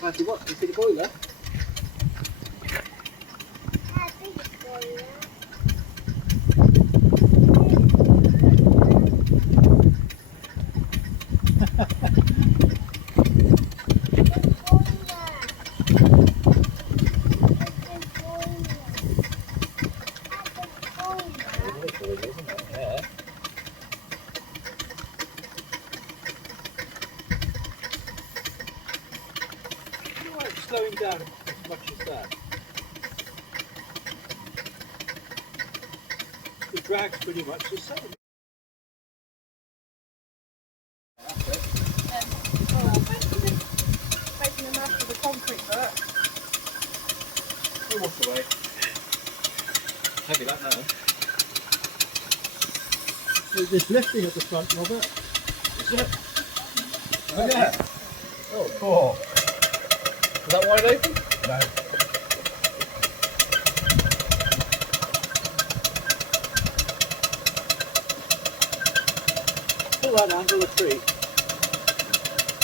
Fancy what? Can you see the boiler? Slowing down as much as that. The drag's pretty much the same. Making a mess of the concrete work. It walks away. Heavy like that. There's lifting at the front, Robert. Is it? Oh yeah. Oh, cool. Is that wide open? No. Pull that handle of the tree.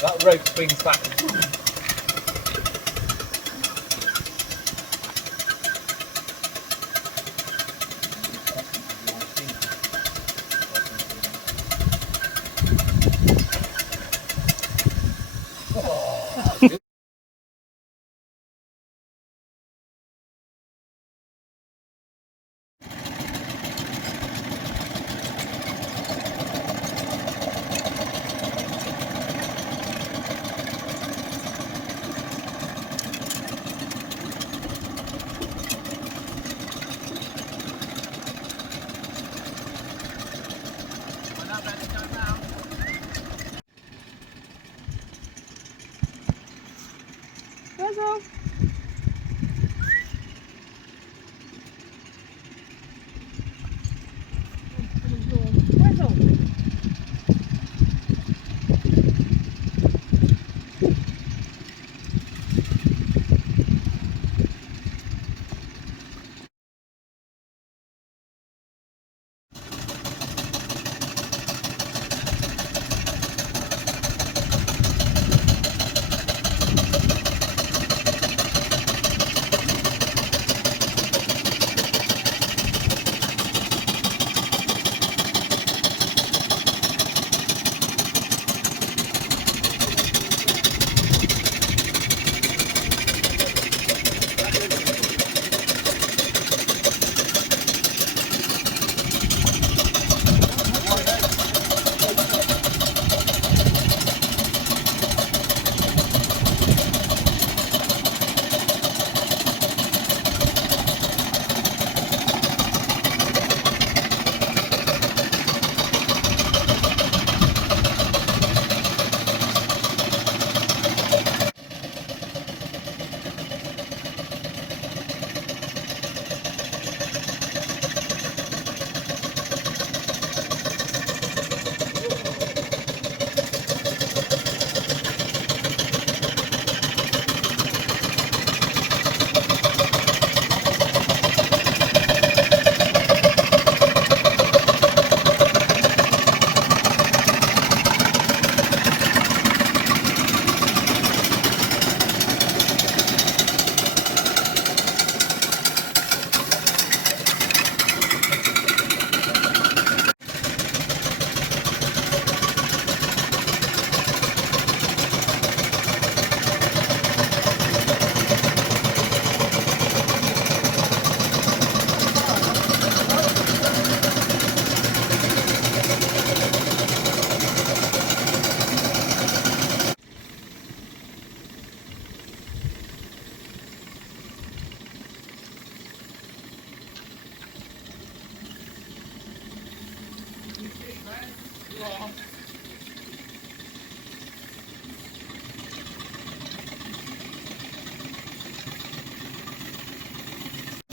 That rope swings back.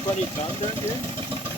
Funny ton, don't you?